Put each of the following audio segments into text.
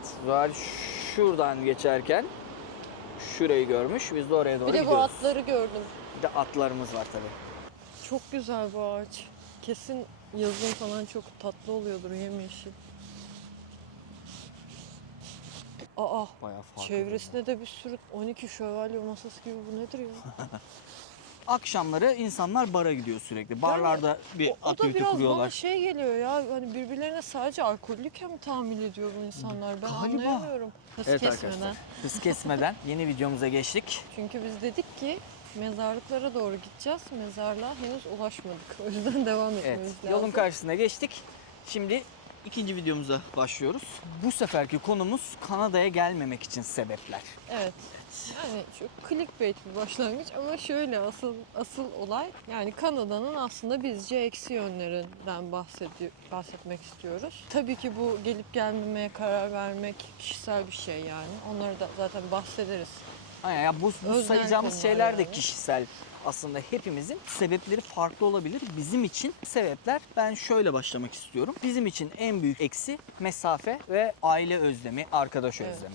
Evet. Zuhal şuradan geçerken şurayı görmüş. Biz de oraya doğru Bir de bu gidiyoruz. atları gördüm. Bir de atlarımız var tabii. Çok güzel bu ağaç. Kesin yazın falan çok tatlı oluyordur yemyeşil. Aa, Bayağı farklı. çevresinde de bir sürü 12 şövalye masası gibi, bu nedir ya? Akşamları insanlar bara gidiyor sürekli. Barlarda bir O da aktivite biraz kuruyorlar. bana şey geliyor ya, hani birbirlerine sadece alkollüyken mi tahammül ediyor bu insanlar? Ben Galiba. anlayamıyorum. Hız Evet kesmeden. arkadaşlar. Hız kesmeden yeni videomuza geçtik. Çünkü biz dedik ki mezarlıklara doğru gideceğiz. Mezarlığa henüz ulaşmadık. O yüzden devam etmemiz Evet. lazım. Yolun karşısına geçtik. Şimdi ikinci videomuza başlıyoruz. Bu seferki konumuz Kanada'ya gelmemek için sebepler. Evet. Yani çok clickbait bir başlangıç ama şöyle asıl olay, yani Kanada'nın aslında bizce eksi yönlerinden bahsetmek istiyoruz. Tabii ki bu gelip gelmemeye karar vermek kişisel bir şey yani. Onları da zaten bahsederiz. Aynen ya, bu Öznel sayacağımız konular şeyler de yani. kişisel. Aslında hepimizin sebepleri farklı olabilir. Bizim için sebepler, ben şöyle başlamak istiyorum. Bizim için en büyük eksi mesafe ve aile özlemi, arkadaş Evet. özlemi.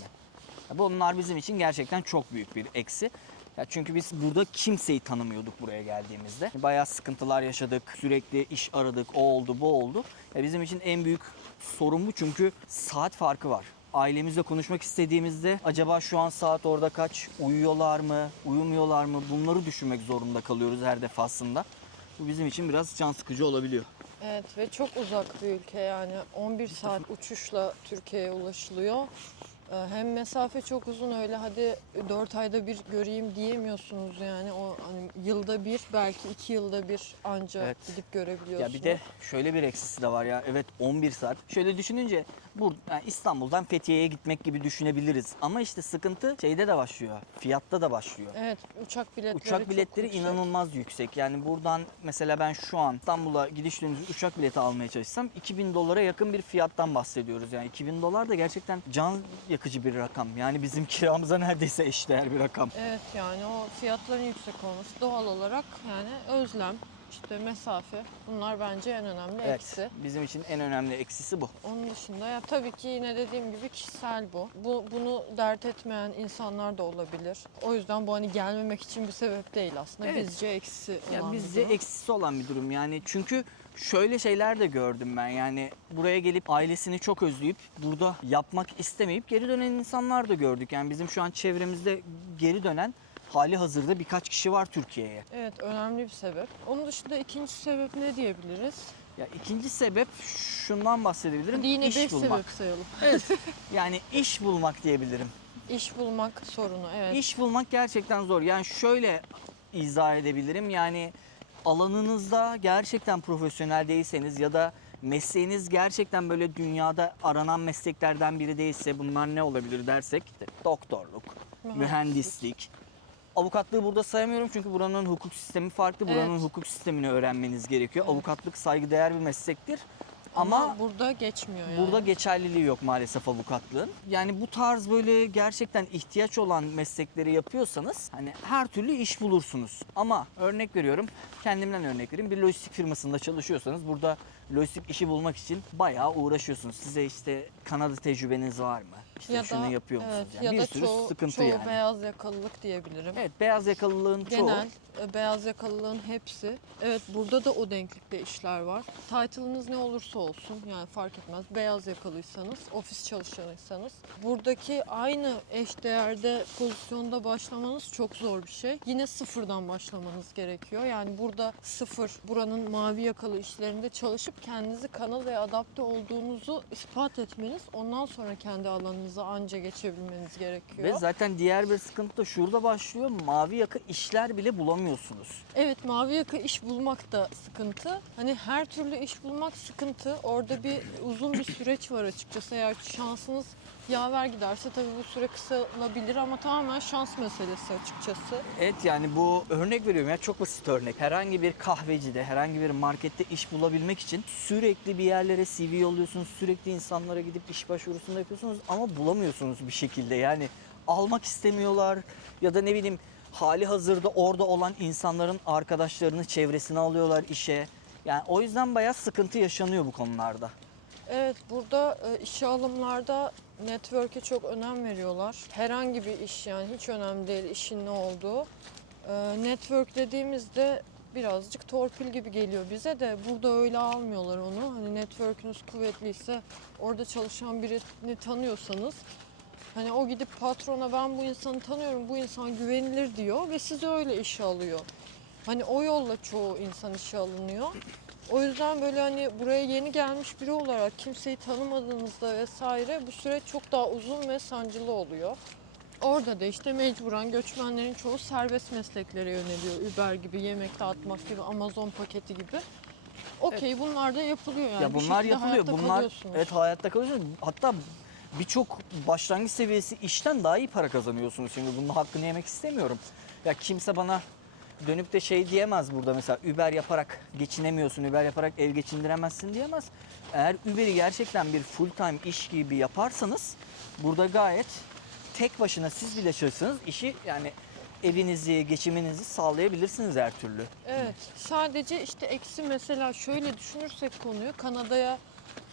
Bunlar bizim için gerçekten çok büyük bir eksi. Ya çünkü biz burada kimseyi tanımıyorduk buraya geldiğimizde. Bayağı sıkıntılar yaşadık, sürekli iş aradık, o oldu, bu oldu. Ya bizim için en büyük sorun bu, çünkü saat farkı var. Ailemizle konuşmak istediğimizde acaba şu an saat orada kaç, uyuyorlar mı, uyumuyorlar mı, bunları düşünmek zorunda kalıyoruz her defasında. Bu bizim için biraz can sıkıcı olabiliyor. Evet ve çok uzak bir ülke, yani 11 saat uçuşla Türkiye'ye ulaşılıyor. Hem mesafe çok uzun, öyle hadi 4 ayda bir göreyim diyemiyorsunuz yani. O hani yılda bir, belki 2 yılda bir anca Evet. gidip Ya görebiliyorsunuz. bir de şöyle bir eksisi de var ya. Evet, 11 saat. Şöyle düşününce yani İstanbul'dan Fethiye'ye gitmek gibi düşünebiliriz. Ama işte sıkıntı şeyde de başlıyor. Fiyatta da başlıyor. Evet, uçak biletleri Uçak biletleri çok yüksek. inanılmaz yüksek. Yani buradan mesela ben şu an İstanbul'a gidiş dönüş uçak bileti almaya çalışsam 2000 dolara yakın bir fiyattan bahsediyoruz. Yani 2000 dolar da gerçekten can yakıcı bir rakam. Yani bizim kiramıza neredeyse eşdeğer bir rakam. Evet, yani o fiyatların yüksek olması doğal olarak, yani özlem, işte mesafe, bunlar bence en önemli eksi. Evet, bizim için en önemli eksisi bu. Onun dışında ya tabii ki yine dediğim gibi kişisel bu. Bunu dert etmeyen insanlar da olabilir. O yüzden bu hani gelmemek için bir sebep değil aslında. Evet. Bizce eksi olan Ya bir bizce durum. eksisi olan bir durum yani, çünkü şöyle şeyler de gördüm ben. Yani buraya gelip ailesini çok özleyip burada yapmak istemeyip geri dönen insanlar da gördük. Yani bizim şu an çevremizde geri dönen hali hazırda birkaç kişi var Türkiye'ye. Evet, önemli bir sebep. Onun dışında ikinci sebep ne diyebiliriz? Ya ikinci sebep, şundan bahsedebilirim. Hadi yine 5 İş bulmak. sebep sayalım. Evet. Yani iş bulmak diyebilirim. İş bulmak sorunu, evet. İş bulmak gerçekten zor. Yani şöyle izah edebilirim. Yani alanınızda gerçekten profesyonel değilseniz ya da mesleğiniz gerçekten böyle dünyada aranan mesleklerden biri değilse, bunlar ne olabilir dersek, işte doktorluk, mühendislik. Avukatlığı burada sayamıyorum çünkü buranın hukuk sistemi farklı. Buranın Evet. hukuk sistemini öğrenmeniz gerekiyor. Evet. Avukatlık saygıdeğer bir meslektir. Ama burada geçmiyor yani. Burada geçerliliği yok maalesef avukatlığın. Yani bu tarz böyle gerçekten ihtiyaç olan meslekleri yapıyorsanız hani her türlü iş bulursunuz. Ama örnek veriyorum, kendimden örnek vereyim. Bir lojistik firmasında çalışıyorsanız burada lojistik işi bulmak için bayağı uğraşıyorsunuz. Size işte Kanada tecrübeniz var mı? İşte şunu yapıyor musunuz? Evet, Yani ya bir da sürü sıkıntı çoğu yani. beyaz yakalılık diyebilirim. Evet, beyaz yakalılığın çoğu. Genel beyaz yakalılığın hepsi. Evet, burada da o denklikte işler var. Title'ınız ne olursa olsun, yani fark etmez. Beyaz yakalıysanız, ofis çalışanıysanız buradaki aynı eşdeğerde pozisyonda başlamanız çok zor bir şey. Yine sıfırdan başlamanız gerekiyor. Yani burada sıfır, buranın mavi yakalı işlerinde çalışıp kendinizi Kanada'ya adapte olduğunuzu ispat etmeniz, ondan sonra kendi alanınıza anca geçebilmeniz gerekiyor. Ve zaten diğer bir sıkıntı da şurada başlıyor. Mavi yaka işler bile bulamıyorsunuz. Evet, mavi yaka iş bulmak da sıkıntı. Hani her türlü iş bulmak sıkıntı. Orada bir uzun bir süreç var açıkçası. Eğer şansınız yaver giderse tabii bu süre kısalabilir ama tamamen şans meselesi açıkçası. Evet, yani bu örnek veriyorum ya, çok basit örnek. Herhangi bir kahvecide, herhangi bir markette iş bulabilmek için sürekli bir yerlere CV yolluyorsunuz. Sürekli insanlara gidip iş başvurusunda yapıyorsunuz ama bulamıyorsunuz bir şekilde. Yani almak istemiyorlar ya da ne bileyim, hali hazırda orada olan insanların arkadaşlarını, çevresine alıyorlar işe. Yani o yüzden bayağı sıkıntı yaşanıyor bu konularda. Evet, burada işe alımlarda network'e çok önem veriyorlar. Herhangi bir iş, yani hiç önemli değil işin ne olduğu. Network dediğimizde birazcık torpil gibi geliyor bize de, burada öyle almıyorlar onu. Hani network'ünüz kuvvetliyse, orada çalışan birini tanıyorsanız, hani o gidip patrona ben bu insanı tanıyorum, bu insan güvenilir diyor ve sizi öyle işe alıyor. Hani o yolla çoğu insan işe alınıyor. O yüzden böyle hani buraya yeni gelmiş biri olarak kimseyi tanımadığınızda vesaire bu süreç çok daha uzun ve sancılı oluyor. Orada da işte mecburen göçmenlerin çoğu serbest mesleklere yöneliyor. Uber gibi, yemek dağıtmak gibi, Amazon paketi gibi. Okey, bunlar da yapılıyor yani. Ya Bir bunlar şekilde yapılıyor. hayatta Bunlar kalıyorsunuz. evet, hayatta kalıyorsunuz. Hatta birçok başlangıç seviyesi işten daha iyi para kazanıyorsunuz. Şimdi bunun hakkını yemek istemiyorum. Ya kimse bana dönüp de şey diyemez burada, mesela Uber yaparak geçinemiyorsun, Uber yaparak ev geçindiremezsin diyemez. Eğer Uber'i gerçekten bir full time iş gibi yaparsanız burada gayet tek başına siz bile çalışsanız işi, yani evinizi, geçiminizi sağlayabilirsiniz her türlü. Evet, sadece işte eksi, mesela şöyle düşünürsek konuyu, Kanada'ya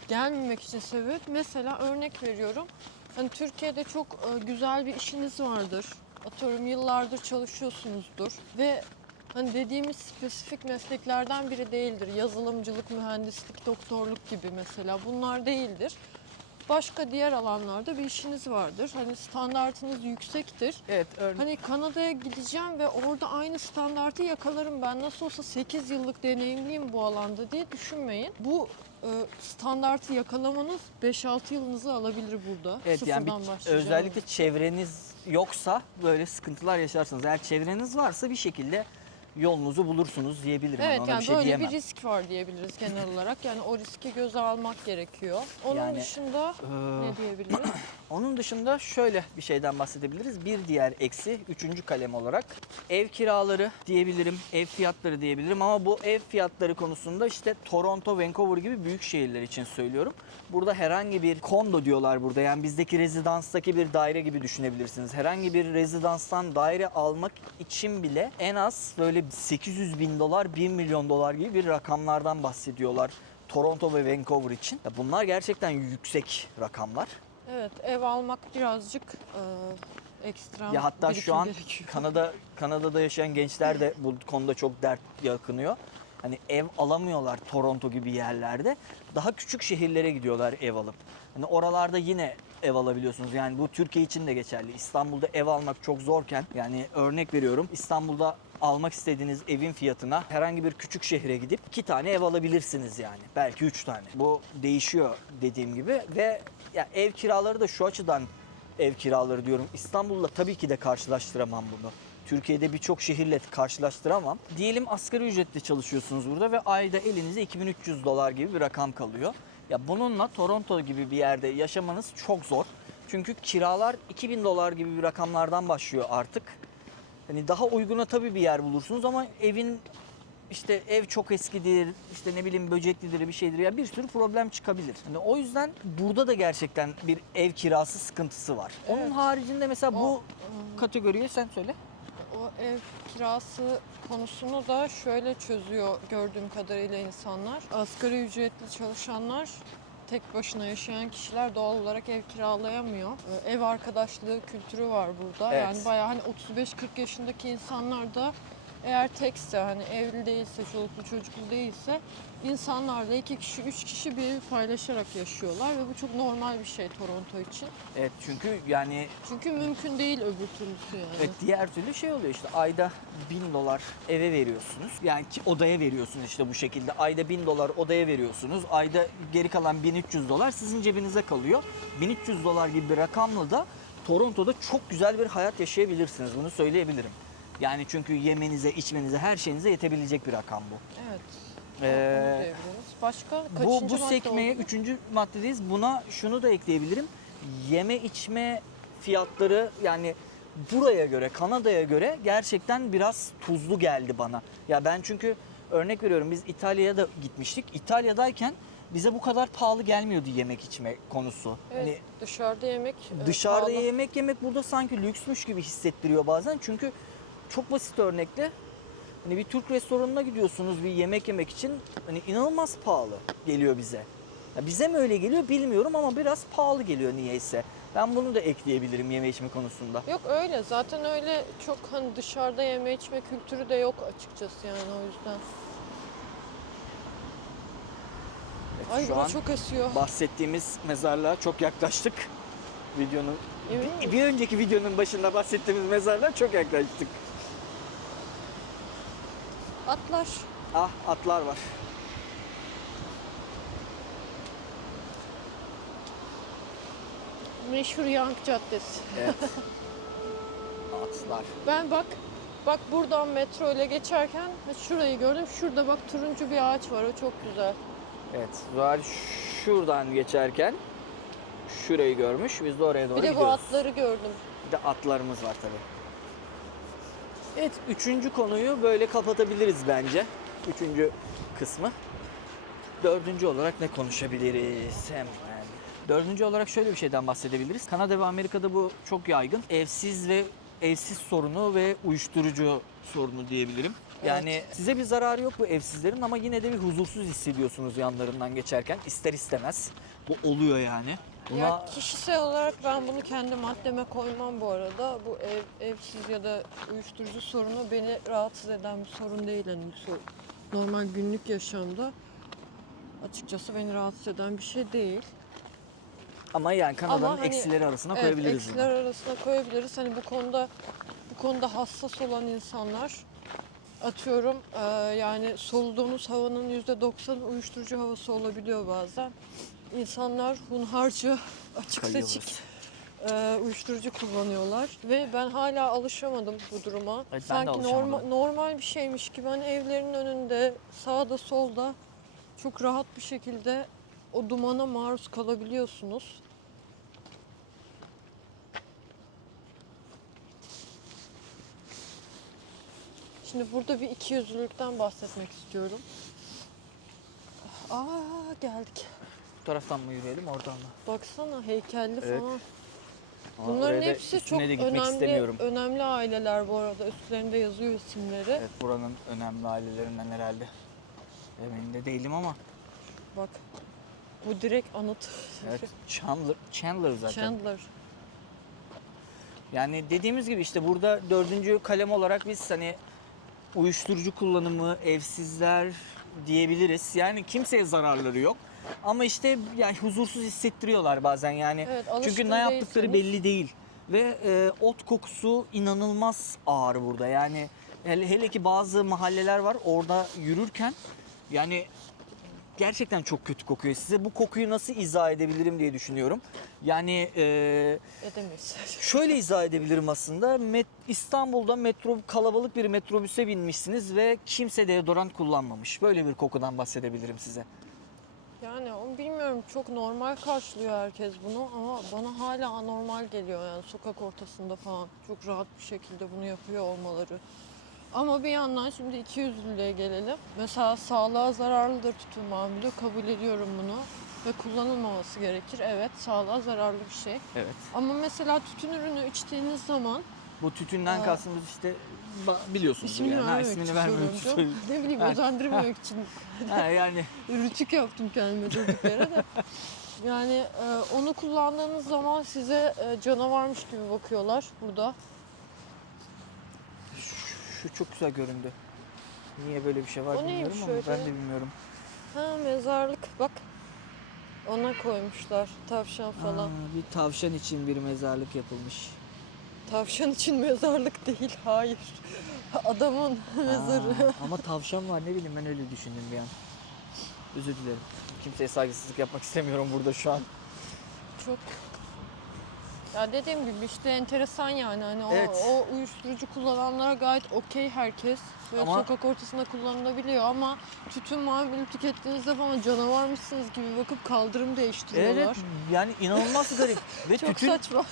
gelmemek için sebep, mesela örnek veriyorum. Hani Türkiye'de çok güzel bir işiniz vardır. Atıyorum yıllardır çalışıyorsunuzdur ve hani dediğimiz spesifik mesleklerden biri değildir. Yazılımcılık, mühendislik, doktorluk gibi mesela bunlar değildir. Başka diğer alanlarda bir işiniz vardır. Hani standartınız yüksektir. Evet, Hani Kanada'ya gideceğim ve orada aynı standartı yakalarım, ben nasıl olsa 8 yıllık deneyimliyim bu alanda diye düşünmeyin. Bu standartı yakalamanız 5-6 yılınızı alabilir burada. evet, yani Sıfırdan başlayacağınız. özellikle çevreniz yoksa böyle sıkıntılar yaşarsınız. Eğer çevreniz varsa bir şekilde yolunuzu bulursunuz diyebilirim. Evet, Ona yani bir şey böyle diyemem. bir risk var diyebiliriz genel olarak. Yani o riski göze almak gerekiyor. Onun Yani, dışında ne diyebiliriz? Onun dışında şöyle bir şeyden bahsedebiliriz. Bir diğer eksi, üçüncü kalem olarak ev kiraları diyebilirim, ev fiyatları diyebilirim. Ama bu ev fiyatları konusunda işte Toronto, Vancouver gibi büyük şehirler için söylüyorum. Burada herhangi bir kondo diyorlar burada. Yani bizdeki rezidanstaki bir daire gibi düşünebilirsiniz. Herhangi bir rezidanstan daire almak için bile en az böyle 800 bin dolar, 1 milyon dolar gibi bir rakamlardan bahsediyorlar. Toronto ve Vancouver için. Ya bunlar gerçekten yüksek rakamlar. Evet, ev almak birazcık ekstrem Ya hatta birikim şu an gerekiyor. Kanada'da yaşayan gençler de bu konuda çok dert yakınıyor. Hani ev alamıyorlar Toronto gibi yerlerde. Daha küçük şehirlere gidiyorlar ev alıp. Hani oralarda yine ev alabiliyorsunuz. Yani bu Türkiye için de geçerli. İstanbul'da ev almak çok zorken, yani örnek veriyorum, İstanbul'da almak istediğiniz evin fiyatına herhangi bir küçük şehre gidip 2 tane ev alabilirsiniz yani. Belki 3 tane. Bu değişiyor dediğim gibi ve ya ev kiraları da şu açıdan ev kiraları diyorum. İstanbul'la tabii ki de karşılaştıramam bunu. Türkiye'de birçok şehirle karşılaştıramam. Diyelim asgari ücretle çalışıyorsunuz burada ve ayda elinize 2300 dolar gibi bir rakam kalıyor. Ya bununla Toronto gibi bir yerde yaşamanız çok zor. Çünkü kiralar 2000 dolar gibi bir rakamlardan başlıyor artık. Hani daha uyguna tabii bir yer bulursunuz ama evin işte ev çok eskidir, işte ne bileyim böceklidir, bir şeydir, ya bir sürü problem çıkabilir. Hani o yüzden burada da gerçekten bir ev kirası sıkıntısı var. Onun Evet. haricinde mesela bu O, kategoriye sen söyle. O ev kirası konusunu da şöyle çözüyor gördüğüm kadarıyla insanlar. Asgari ücretli çalışanlar, tek başına yaşayan kişiler doğal olarak ev kiralayamıyor. Ev arkadaşlığı kültürü var burada. Evet. Yani bayağı hani 35-40 yaşındaki insanlar da, eğer tekse, hani evli değilse, çoluklu çocuklu değilse, insanlarla 2 kişi 3 kişi bir evi paylaşarak yaşıyorlar ve bu çok normal bir şey Toronto için. Evet, çünkü yani Çünkü mümkün değil öbür türlüsü yani. evet, diğer türlü şey oluyor, işte ayda 1000 dolar eve veriyorsunuz. Yani ki odaya veriyorsunuz işte bu şekilde. Ayda 1000 dolar odaya veriyorsunuz. Ayda geri kalan 1300 dolar sizin cebinize kalıyor. 1300 dolar gibi bir rakamla da Toronto'da çok güzel bir hayat yaşayabilirsiniz. Bunu söyleyebilirim. Yani çünkü yemenize, içmenize, her şeyinize yetebilecek bir rakam bu. Evet. Onu Ee, diyebiliriz. Başka Bu kaçıncı madde sekmeye oldu? 3. maddedeyiz. Buna şunu da ekleyebilirim. Yeme içme fiyatları yani buraya göre, Kanada'ya göre gerçekten biraz tuzlu geldi bana. Ya ben çünkü örnek veriyorum, biz İtalya'ya da gitmiştik. İtalya'dayken bize bu kadar pahalı gelmiyordu yemek içme konusu. Evet, Hani dışarıda yemek dışarıda pahalı. yemek burada sanki lüksmüş gibi hissettiriyor bazen. Çünkü çok basit örnekle, hani bir Türk restoranına gidiyorsunuz bir yemek yemek için, hani inanılmaz pahalı geliyor bize. Ya bize mi öyle geliyor bilmiyorum ama biraz pahalı geliyor niyeyse. Ben bunu da ekleyebilirim yeme içme konusunda. Yok öyle. Zaten öyle çok hani dışarıda yeme içme kültürü de yok açıkçası yani o yüzden. Evet, Ay şu bura an çok esiyor. bahsettiğimiz mezarlığa çok yaklaştık. Videonun Emin bir, misin? bir önceki videonun başında bahsettiğimiz mezarlığa çok yaklaştık. Atlar. Ah, atlar var. Meşhur Yank Caddesi. Evet. Atlar. Ben bak buradan metro ile geçerken şurayı gördüm. Şurada bak turuncu bir ağaç var. O çok güzel. Evet, Zuhal şuradan geçerken şurayı görmüş. Biz de oraya doğru Bir de bu gidiyoruz. atları gördüm. Bir de atlarımız var tabii. Evet, üçüncü konuyu böyle kapatabiliriz bence. Üçüncü kısmı. Dördüncü olarak ne konuşabiliriz hemen? Dördüncü olarak şöyle bir şeyden bahsedebiliriz. Kanada ve Amerika'da bu çok yaygın. Evsiz sorunu ve uyuşturucu sorunu diyebilirim. Yani size bir zararı yok bu evsizlerin ama yine de bir huzursuz hissediyorsunuz yanlarından geçerken. İster istemez. Bu oluyor yani. Ya kişisel olarak ben bunu kendi maddeme koymam bu arada. Bu evsiz ya da uyuşturucu sorunu beni rahatsız eden bir sorun değil. Yani normal günlük yaşamda açıkçası beni rahatsız eden bir şey değil. Ama yani Kanada'nın Ama hani, eksileri arasına evet, koyabiliriz eksiler bunu. arasına koyabiliriz. Hani bu konuda hassas olan insanlar atıyorum yani soluduğunuz havanın %90 uyuşturucu havası olabiliyor bazen. İnsanlar hunharca açık Kayıyorlar. seçik uyuşturucu kullanıyorlar ve ben hala alışamadım bu duruma. Evet, ben de Sanki alışamadım. normal bir şeymiş gibi hani evlerinin önünde sağda solda çok rahat bir şekilde o dumana maruz kalabiliyorsunuz. Şimdi burada bir ikiyüzlülükten bahsetmek istiyorum. Aa geldik. Bu taraftan mı yürüyelim, oradan mı? Baksana heykelli Evet. falan. Aa, Bunların oraya da hepsi çok üstüne de gitmek istemiyorum. önemli aileler bu arada. Üstlerinde yazıyor isimleri. Evet, buranın önemli ailelerinden herhalde. Emin de değilim ama. Bak. Bu direkt anıt. Evet, Chandler zaten. Chandler. Yani dediğimiz gibi işte burada dördüncü kalem olarak biz hani uyuşturucu kullanımı, evsizler diyebiliriz. Yani kimseye zararları yok. Ama işte yani huzursuz hissettiriyorlar bazen yani. Evet, Çünkü alışkın ne yaptıkları değilseniz- belli değil. Ve ot kokusu inanılmaz ağır burada. Yani hele ki bazı mahalleler var orada yürürken yani gerçekten çok kötü kokuyor. Size bu kokuyu nasıl izah edebilirim diye düşünüyorum. Yani Edemeyiz. şöyle izah edebilirim aslında. İstanbul'da kalabalık bir metrobüse binmişsiniz ve kimse deodorant kullanmamış. Böyle bir kokudan bahsedebilirim size. Yani onu bilmiyorum, çok normal karşılıyor herkes bunu ama bana hala anormal geliyor yani sokak ortasında falan çok rahat bir şekilde bunu yapıyor olmaları. Ama bir yandan şimdi ikiyüzlülüğe gelelim. Mesela sağlığa zararlıdır tütün mamülü, kabul ediyorum bunu ve kullanılmaması gerekir. Evet, sağlığa zararlı bir şey. Evet. Ama mesela tütün ürünü içtiğiniz zaman Bu tütünden Aa. kastımız işte biliyorsunuz ismini yani. vermemek ismini için vermemek için söylüyorum. söyleyeyim. Ne bileyim Ha. özendırmamak için Ha, yani rütük yaptım kendime durduk yere de. Yani onu kullandığınız zaman size canavarmış gibi bakıyorlar burada. şu çok güzel göründü. Niye böyle bir şey var O bilmiyorum neymiş ama öyle? ben de bilmiyorum. Ha, mezarlık bak. Ona koymuşlar tavşan falan. Bir tavşan için bir mezarlık yapılmış. Tavşan için mezarlık değil, hayır. Adamın mezarı. Ama tavşan var, ne bileyim, ben öyle düşündüm bir an. Özür dilerim. Kimseye saygısızlık yapmak istemiyorum burada şu an. Çok. Ya dediğim gibi işte enteresan yani hani Evet. o uyuşturucu kullananlara gayet okey herkes. Ve Ama- sokak ortasında kullanılabiliyor ama tütün mamülü tükettiğinizde falan canavar mısınız gibi bakıp kaldırım değiştiriyorlar. Evet, yani inanılmaz garip. Ve Çok tütün saçma.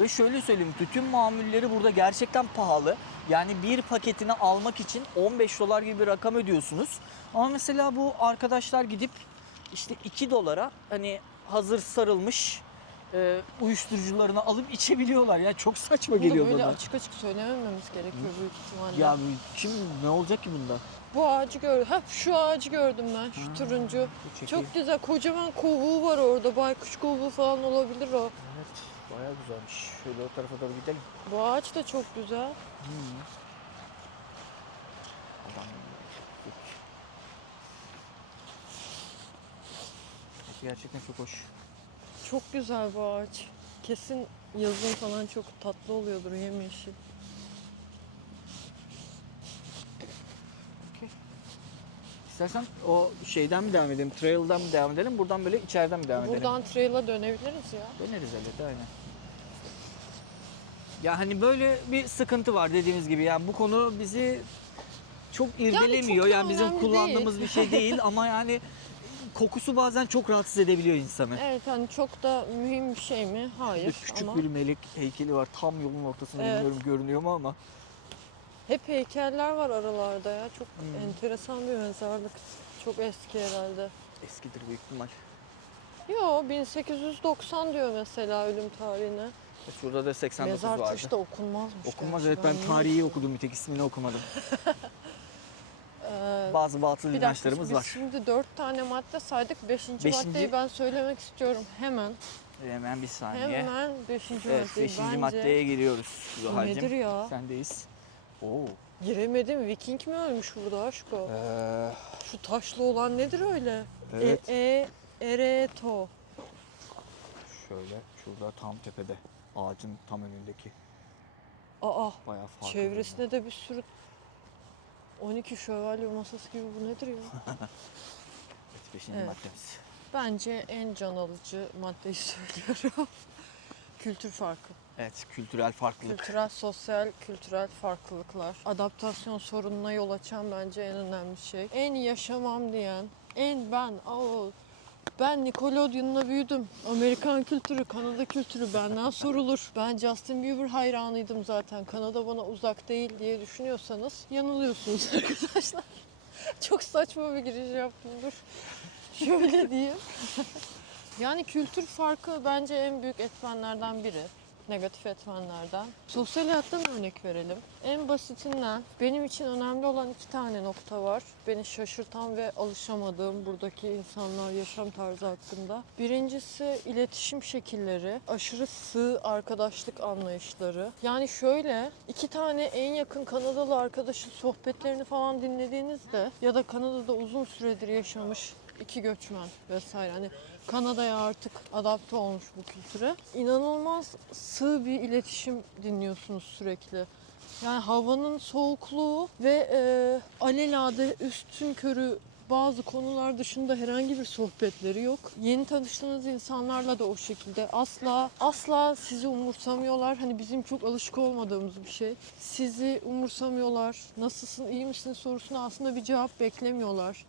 ve şöyle söyleyeyim, tütün mamulleri burada gerçekten pahalı. Yani bir paketini almak için 15 dolar gibi bir rakam ödüyorsunuz. Ama mesela bu arkadaşlar gidip işte 2 dolara hani hazır sarılmış uyuşturucularını alıp içebiliyorlar. Ya çok saçma Bunu geliyor böyle bana. açık açık söylemememiz gerekiyor büyük ihtimalle. Ya ne olacak ki bunda? Bu ağacı gördüm. Ha, şu ağacı gördüm ben. Şu turuncu. Bu çekeyim. Çok güzel. Kocaman kovuğu var orada. Baykuş kovuğu falan olabilir o. Evet, Bayağı güzelmiş. Şöyle o tarafa doğru gidelim. Bu ağaç da çok güzel. Adam gerçekten çok hoş. Çok güzel bu ağaç. Kesin yazın falan çok tatlı oluyordur yemyeşil. İstersen o şeyden mi devam edelim, trail'dan mı devam edelim, buradan böyle içeriden mi devam edelim? Buradan trail'a dönebiliriz ya. Döneriz elbette, aynen. Ya hani böyle bir sıkıntı var dediğimiz gibi, yani bu konu bizi çok irdelemiyor. da Yani bizim önemli kullandığımız değil. bir şey değil ama yani kokusu bazen çok rahatsız edebiliyor insanı. Evet, hani çok da mühim bir şey mi? Hayır Küçük ama bir melek heykeli var tam yolun ortasında, Evet. bilmiyorum görünüyor mu ama. hep heykeller var aralarda ya. Çok enteresan bir mezarlık. Çok eski herhalde. Eskidir büyük ihtimal. Yo, 1890 diyor mesela ölüm tarihine. Şurada da 89 Mezar vardı. taşı da okunmazmış. Okunmaz, gerçi. evet, ben niye tarihi okudum? okudum bir tek, ismini okumadım. Ee, Bazı batıl bir dakika, inançlarımız biz var. şimdi 4 tane madde saydık. 5. Beşinci- maddeyi ben söylemek istiyorum hemen. Hemen bir saniye. Hemen 5. Evet, maddeyi. 5. Bence maddeye giriyoruz bu Zuhal'cim. nedir ya? Sendeyiz. Oo. Giremedim. Viking mi ölmüş burada aşko? Ee, Şu taşlı olan nedir öyle? evet. Ereto. Şöyle şurada tam tepede. Ağacın tam önündeki. Aa, Bayağı farklı. çevresinde de bir sürü 12 şövalye masası gibi, bu nedir ya? Evet, 5. Evet. maddemiz. Bence en can alıcı maddeyi söylüyorum. Kültür farkı. Evet, kültürel farklılık. Kültürel, sosyal, kültürel farklılıklar. Adaptasyon sorununa yol açan bence en önemli şey. En yaşamam diyen, ben Nickelodeon'la büyüdüm. Amerikan kültürü, Kanada kültürü benden sorulur. Ben Justin Bieber hayranıydım zaten. Kanada bana uzak değil diye düşünüyorsanız yanılıyorsunuz arkadaşlar. Çok saçma bir giriş yaptım, dur. Şöyle diyeyim. Yani kültür farkı bence en büyük etmenlerden biri. Negatif etmenlerden. Sosyal hayattan örnek verelim. En basitinden benim için önemli olan 2 tane nokta var. Beni şaşırtan ve alışamadığım buradaki insanlar, yaşam tarzı hakkında. Birincisi iletişim şekilleri. Aşırı sığ arkadaşlık anlayışları. Yani şöyle, 2 tane en yakın Kanadalı arkadaşın sohbetlerini falan dinlediğinizde ya da Kanada'da uzun süredir yaşamış 2 göçmen vesaire, hani Kanada'ya artık adapte olmuş bu kültüre. İnanılmaz sığ bir iletişim dinliyorsunuz sürekli. Yani havanın soğukluğu ve alelade üstünkörü bazı konular dışında herhangi bir sohbetleri yok. Yeni tanıştığınız insanlarla da o şekilde asla sizi umursamıyorlar. Hani bizim çok alışık olmadığımız bir şey. Sizi umursamıyorlar. Nasılsın, iyi misin sorusuna aslında bir cevap beklemiyorlar.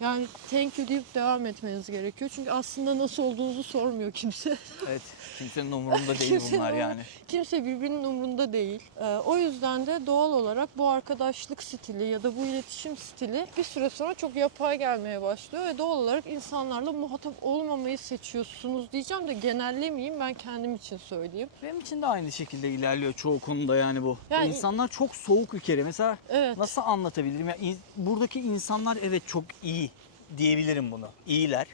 Yani thank you deyip devam etmeniz gerekiyor. Çünkü aslında nasıl olduğunuzu sormuyor kimse. Evet, kimsenin umurunda değil Kimsenin bunlar yani. Kimse birbirinin umrunda değil. O yüzden de doğal olarak bu arkadaşlık stili ya da bu iletişim stili bir süre sonra çok yapay gelmeye başlıyor ve doğal olarak insanlarla muhatap olmamayı seçiyorsunuz diyeceğim de genellemeyeyim, ben kendim için söyleyeyim. Benim için de aynı şekilde ilerliyor çoğu konuda yani bu. Yani- İnsanlar çok soğuk bir kere. Mesela Evet. nasıl anlatabilirim? Yani buradaki insanlar evet çok iyi diyebilirim bunu. İyiler.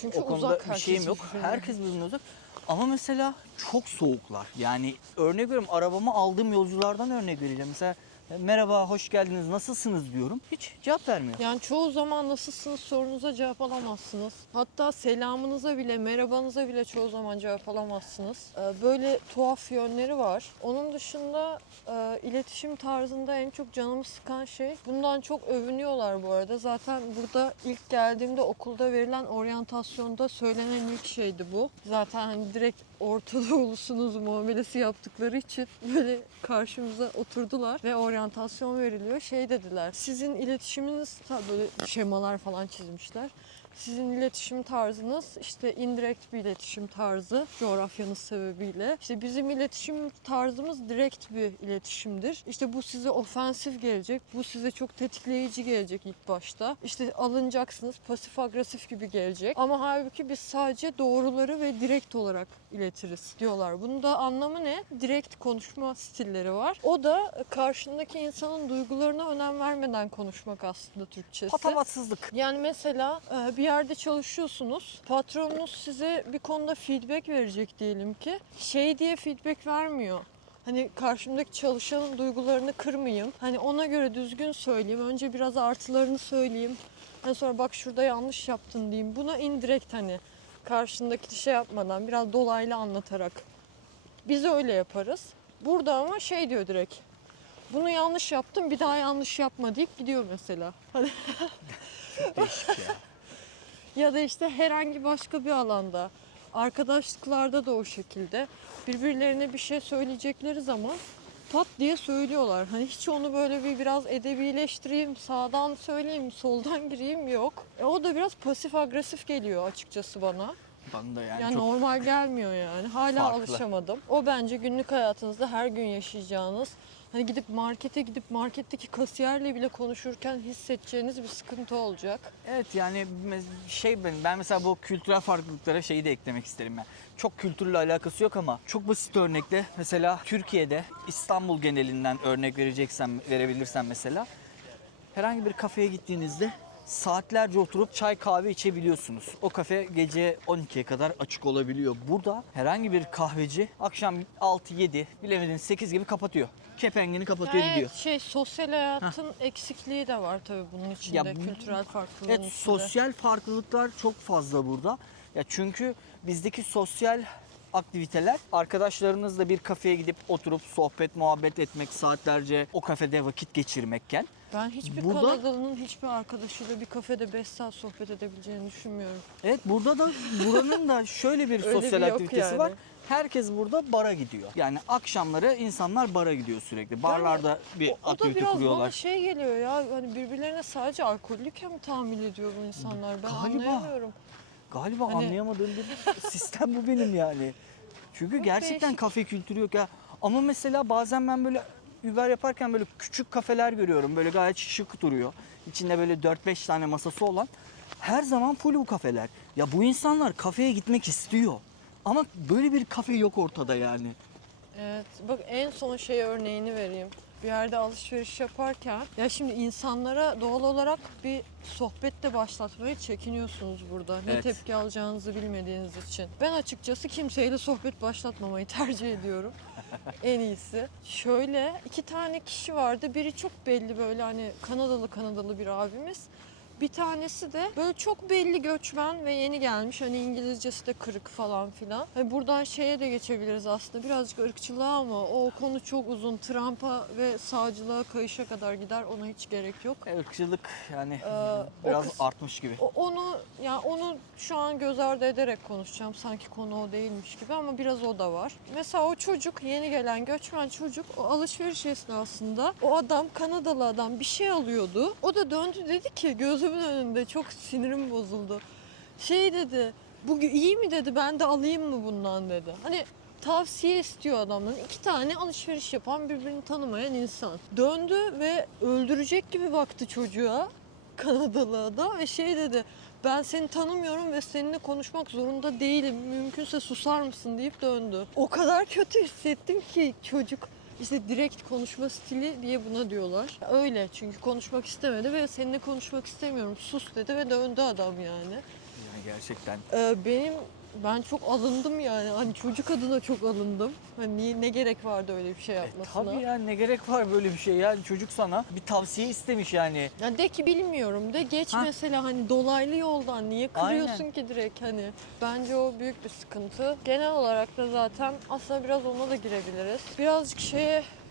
Çünkü O konuda uzak bir herkes şeyim yok. birbirine. Herkes birbirine uzak. Ama mesela çok soğuklar. Yani örnek veriyorum, arabama aldığım yolculardan örnek vereceğim. Mesela merhaba, hoş geldiniz, nasılsınız diyorum. Hiç cevap vermiyor. Yani çoğu zaman nasılsınız sorunuza cevap alamazsınız. Hatta selamınıza bile, merhabanıza bile çoğu zaman cevap alamazsınız. Böyle tuhaf yönleri var. Onun dışında iletişim tarzında en çok canımı sıkan şey, bundan çok övünüyorlar bu arada. Zaten burada ilk geldiğimde okulda verilen oryantasyonda söylenen ilk şeydi bu. Zaten hani direkt Orta Doğulusunuz muamelesi yaptıkları için böyle karşımıza oturdular ve oryantasyon veriliyor. Şey dediler, sizin iletişiminiz, böyle şemalar falan çizmişler. Sizin iletişim tarzınız işte indirekt bir iletişim tarzı coğrafyanız sebebiyle. İşte bizim iletişim tarzımız direkt bir iletişimdir. İşte bu size ofensif gelecek, bu size çok tetikleyici gelecek ilk başta. İşte alınacaksınız, pasif agresif gibi gelecek. Ama halbuki biz sadece doğruları ve direkt olarak iletiriz diyorlar. Bunun da anlamı ne? Direkt konuşma stilleri var. O da karşındaki insanın duygularına önem vermeden konuşmak aslında Türkçesi. Patavatsızlık. Yani mesela bir yerde çalışıyorsunuz. Patronunuz size bir konuda feedback verecek diyelim ki. Şey diye feedback vermiyor. Hani karşımdaki çalışanın duygularını kırmayayım. Hani ona göre düzgün söyleyeyim. Önce biraz artılarını söyleyeyim. Sonra bak şurada yanlış yaptın diyeyim. Buna indirekt hani karşındaki şey yapmadan biraz dolaylı anlatarak. Biz öyle yaparız. Burada ama şey diyor direkt. Bunu yanlış yaptım, bir daha yanlış yapma deyip gidiyor mesela. Hani Değişik ya. ya da işte herhangi başka bir alanda, arkadaşlıklarda da o şekilde birbirlerine bir şey söyleyecekleri zaman pat diye söylüyorlar. Hani hiç onu böyle biraz edebileştireyim, sağdan söyleyeyim, soldan gireyim yok. O da biraz pasif agresif geliyor açıkçası bana. Bana da yani Yani çok normal gelmiyor yani. Hala farklı. alışamadım. O bence günlük hayatınızda her gün yaşayacağınız, hani gidip marketteki kasiyerle bile konuşurken hissedeceğiniz bir sıkıntı olacak. Evet yani ben mesela bu kültürel farklılıklara şeyi de eklemek isterim ben. Çok kültürle alakası yok ama çok basit örnekle mesela Türkiye'de İstanbul genelinden örnek verebilirsem mesela herhangi bir kafeye gittiğinizde saatlerce oturup çay kahve içebiliyorsunuz. O kafe gece 12'ye kadar açık olabiliyor. Burada herhangi bir kahveci akşam 6-7 bilemedin 8 gibi kapatıyor. Kepengini kapatıyor gidiyor. Sosyal hayatın eksikliği de var tabii bunun içinde, Ya kültürel farklılığın Evet, içinde. sosyal farklılıklar çok fazla burada. Ya çünkü bizdeki sosyal aktiviteler arkadaşlarınızla bir kafeye gidip oturup sohbet, muhabbet etmek, saatlerce o kafede vakit geçirmekken Ben hiçbir burada- Kanadalı'nın hiçbir arkadaşıyla bir kafede 5 saat sohbet edebileceğini düşünmüyorum. evet burada da buranın da şöyle bir Öyle sosyal bir yok aktivitesi yani. var. Herkes burada bara gidiyor. Yani akşamları insanlar bara gidiyor sürekli. Barlarda bir O da aktivite biraz kuruyorlar. bana şey geliyor ya, hani birbirlerine sadece alkollüyken mi tahammül ediyor bu insanlar? Ben Galiba. anlayamıyorum. Galiba Hani- anlayamadığım bir sistem bu benim yani. Çünkü Çok gerçekten değişik. kafe kültürü yok ya. Ama mesela bazen ben böyle Uber yaparken böyle küçük kafeler görüyorum. Böyle gayet şık duruyor. İçinde böyle 4-5 tane masası olan. Her zaman full bu kafeler. Ya bu insanlar kafeye gitmek istiyor. Ama böyle bir kafe yok ortada yani. Evet, bak en son şey örneğini vereyim. Bir yerde alışveriş yaparken, ya şimdi insanlara doğal olarak bir sohbet de başlatmayı çekiniyorsunuz burada. Ne Evet. tepki alacağınızı bilmediğiniz için. Ben açıkçası kimseyle sohbet başlatmamayı tercih ediyorum. En iyisi. Şöyle 2 tane kişi vardı. Biri çok belli böyle hani Kanadalı bir abimiz. Bir tanesi de böyle çok belli göçmen ve yeni gelmiş. Hani İngilizcesi de kırık falan filan. Hani buradan şeye de geçebiliriz aslında. Birazcık ırkçılığa ama o konu çok uzun. Trump'a ve sağcılığa kayışa kadar gider. Ona hiç gerek yok. Irkçılık yani o biraz kız- artmış gibi. Onu şu an göz ardı ederek konuşacağım. Sanki konu o değilmiş gibi ama biraz o da var. Mesela o çocuk, yeni gelen göçmen çocuk, o alışveriş esnasında o adam, Kanadalı adam bir şey alıyordu. O da döndü dedi ki gözümün önünde, çok sinirim bozuldu. Şey dedi, bu iyi mi dedi, ben de alayım mı bundan dedi. Hani tavsiye istiyor adamdan. 2 tane alışveriş yapan, birbirini tanımayan insan. Döndü ve öldürecek gibi baktı çocuğa, Kanadalı adam, ve şey dedi, ben seni tanımıyorum ve seninle konuşmak zorunda değilim. Mümkünse susar mısın deyip döndü. O kadar kötü hissettim ki çocuk. İşte direkt konuşma stili diye buna diyorlar. Öyle, çünkü konuşmak istemedi ve seninle konuşmak istemiyorum, sus dedi ve döndü adam yani. Yani gerçekten. Ben çok alındım yani. Hani çocuk adına çok alındım. Hani ne gerek vardı öyle bir şey yapmasına? Tabii yani ne gerek var böyle bir şey yani çocuk sana bir tavsiye istemiş yani. Ya de ki bilmiyorum, de geç Ha. mesela, hani dolaylı yoldan niye kırıyorsun Aynen. ki direkt, hani. Bence o büyük bir sıkıntı. Genel olarak da zaten aslında biraz ona da girebiliriz. Birazcık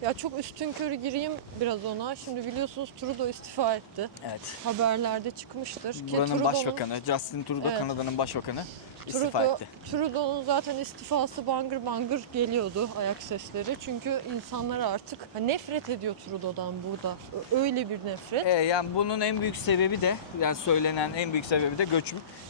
ya çok üstünkörü gireyim biraz ona. Şimdi biliyorsunuz Trudeau istifa etti. Evet. Haberlerde çıkmıştır. Ki Buranın Trudeau'nun- başbakanı, Justin Trudeau, Evet. Kanada'nın başbakanı istifa etti. Trudeau'nun zaten istifası bangır bangır geliyordu, ayak sesleri. Çünkü insanlar artık nefret ediyor Trudeau'dan burada. Öyle bir nefret. Yani bunun en büyük sebebi de yani söylenen en büyük sebebi de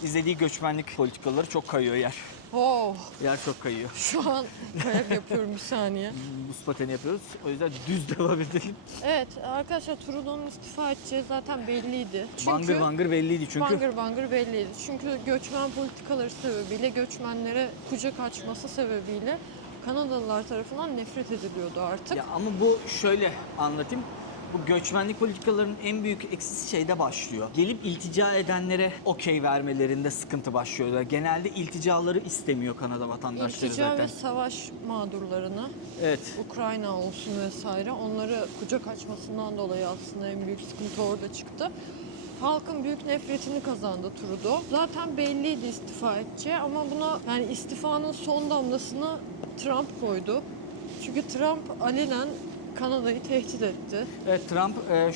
izlediği göçmenlik politikaları çok kayıyor yer. Oh, Yer çok kayıyor. şu an kayak yapıyorum bir saniye. Buz pateni yapıyoruz. O yüzden düz devam edelim. Evet arkadaşlar, Trudeau'nun istifa edeceği zaten belliydi. Çünkü Bangır bangır belliydi çünkü. bangır bangır belliydi. Çünkü göçmen politikaları sebebiyle, göçmenlere kucak açması sebebiyle Kanadalılar tarafından nefret ediliyordu artık. Ya ama bu şöyle anlatayım. Bu göçmenlik politikalarının en büyük eksisi şeyde başlıyor. Gelip iltica edenlere okey vermelerinde sıkıntı başlıyor. Genelde ilticaları istemiyor Kanada vatandaşları İltica zaten. ve savaş mağdurlarını, Evet. Ukrayna olsun vesaire, onları kucak açmasından dolayı aslında en büyük sıkıntı orada çıktı. Halkın büyük nefretini kazandı Trudeau. Zaten belliydi istifa edeceği ama buna, yani istifanın son damlasını Trump koydu. Çünkü Trump alenen Kanada'yı tehdit etti. Evet, Trump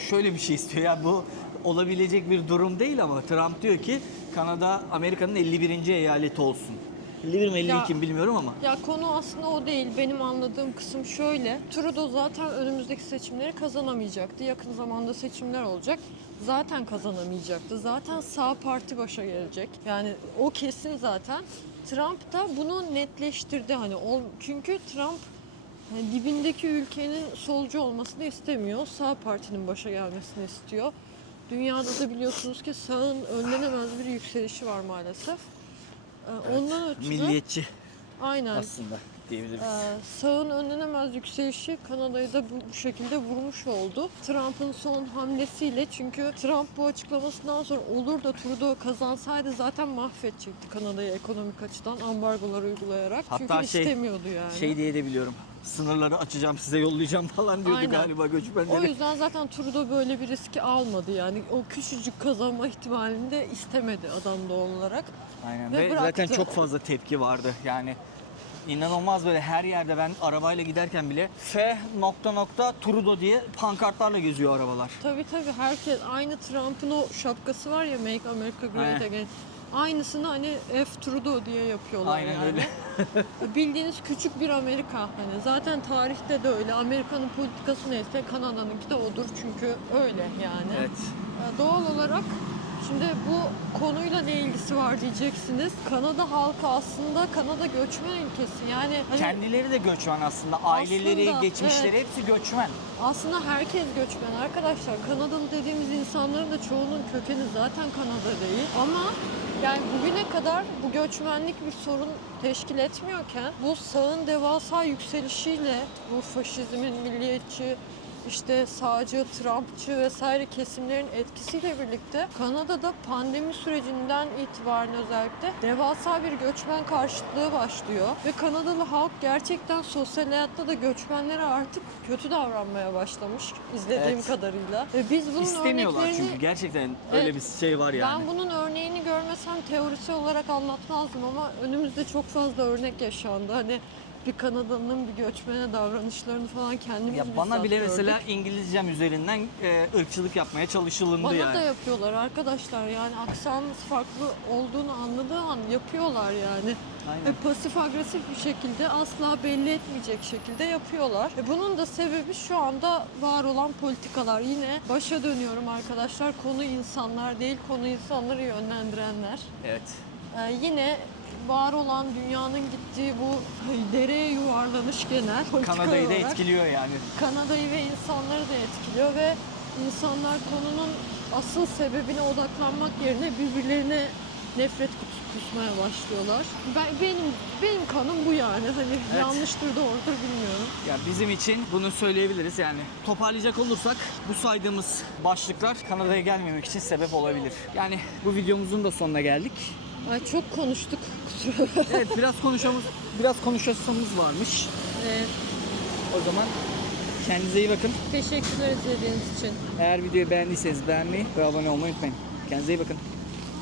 şöyle bir şey istiyor. Ya bu olabilecek bir durum değil ama Trump diyor ki Kanada Amerika'nın 51. eyaleti olsun. 51 mi 52 mi bilmiyorum ama. Ya konu aslında o değil. Benim anladığım kısım şöyle. Trudeau zaten önümüzdeki seçimleri kazanamayacaktı. Yakın zamanda seçimler olacak. Zaten kazanamayacaktı. Zaten sağ parti başa gelecek. Yani o kesin zaten. Trump da bunu netleştirdi. Çünkü Trump dibindeki ülkenin solcu olmasını istemiyor. Sağ partinin başa gelmesini istiyor. Dünyada da biliyorsunuz ki sağın önlenemez bir yükselişi var maalesef. Ondan ötürü Milliyetçi aynen. aslında diyebiliriz. Sağın önlenemez yükselişi Kanada'yı da bu şekilde vurmuş oldu. Trump'ın son hamlesiyle, çünkü Trump bu açıklamasından sonra olur da Trudeau kazansaydı zaten mahvedecekti Kanada'yı ekonomik açıdan ambargolar uygulayarak. Hatta Çünkü istemiyordu yani. Şey diye de biliyorum. Sınırları açacağım, size yollayacağım falan diyordu Aynen. galiba göçmenleri. O yüzden zaten Trudeau böyle bir riski almadı yani. O küçücük kazanma ihtimalini de istemedi adam doğal olarak. Aynen. Ve Ve bıraktı. zaten çok fazla tepki vardı. Yani inanılmaz, böyle her yerde ben arabayla giderken bile F nokta nokta Trudeau diye pankartlarla geziyor arabalar. Tabii herkes aynı, Trump'ın o şapkası var ya, Make America Great Aynen. Again. Aynısını hani F Trudeau diye yapıyorlar. Aynen yani. öyle. Bildiğiniz küçük bir Amerika. Hani zaten tarihte de öyle. Amerika'nın politikası neyse Kanada'nınki de odur, çünkü öyle yani. Evet. Doğal olarak şimdi bu konuyla ne ilgisi var diyeceksiniz. Kanada halkı aslında Kanada göçmen ülkesi. Yani hani Kendileri de göçmen aslında. Aileleri, Aslında, geçmişleri evet. hepsi göçmen. aslında herkes göçmen arkadaşlar. Kanadalı dediğimiz insanların da çoğunun kökeni zaten Kanada değil. Ama yani bugüne kadar bu göçmenlik bir sorun teşkil etmiyorken, bu sağın devasa yükselişiyle, bu faşizmin, milliyetçi, işte sağcı, Trumpçı vesaire kesimlerin etkisiyle birlikte Kanada'da pandemi sürecinden itibaren özellikle devasa bir göçmen karşıtlığı başlıyor. Ve Kanadalı halk gerçekten sosyal hayatta da göçmenlere artık kötü davranmaya başlamış izlediğim Evet. kadarıyla. Ve biz bunun İstemiyorlar örneklerini... çünkü gerçekten öyle bir şey var yani. Ben bunun örneğini görmesem teorisi olarak anlatmazdım ama önümüzde çok fazla örnek yaşandı. Hani bir Kanadalı'nın bir göçmene davranışlarını falan kendimiz Ya bana bizzat bile gördük. mesela İngilizcem üzerinden ırkçılık yapmaya çalışılındı Bana yani. da yapıyorlar arkadaşlar, yani aksanınız farklı olduğunu anladığı an yapıyorlar yani. Aynen. Pasif agresif bir şekilde, asla belli etmeyecek şekilde yapıyorlar. Bunun da sebebi şu anda var olan politikalar. Yine başa dönüyorum arkadaşlar, konu insanlar değil, konu insanları yönlendirenler. Evet. Yine var olan dünyanın gittiği bu dereye yuvarlanış genel politika Kanada'yı da olarak etkiliyor yani. Kanada'yı ve insanları da etkiliyor ve insanlar konunun asıl sebebine odaklanmak yerine birbirlerine nefret kusmaya başlıyorlar. Benim kanım bu yani. Hani Evet. yanlıştır doğrudur bilmiyorum. Ya bizim için bunu söyleyebiliriz yani. Toparlayacak olursak bu saydığımız başlıklar Kanada'ya gelmemek için sebep olabilir. Yani bu videomuzun da sonuna geldik. Ay çok konuştuk. Kusura bakma. Evet, biraz konuşasamız varmış. O zaman kendinize iyi bakın. Teşekkürler izlediğiniz için. Eğer videoyu beğendiyseniz beğenmeyi ve abone olmayı unutmayın. Kendinize iyi bakın.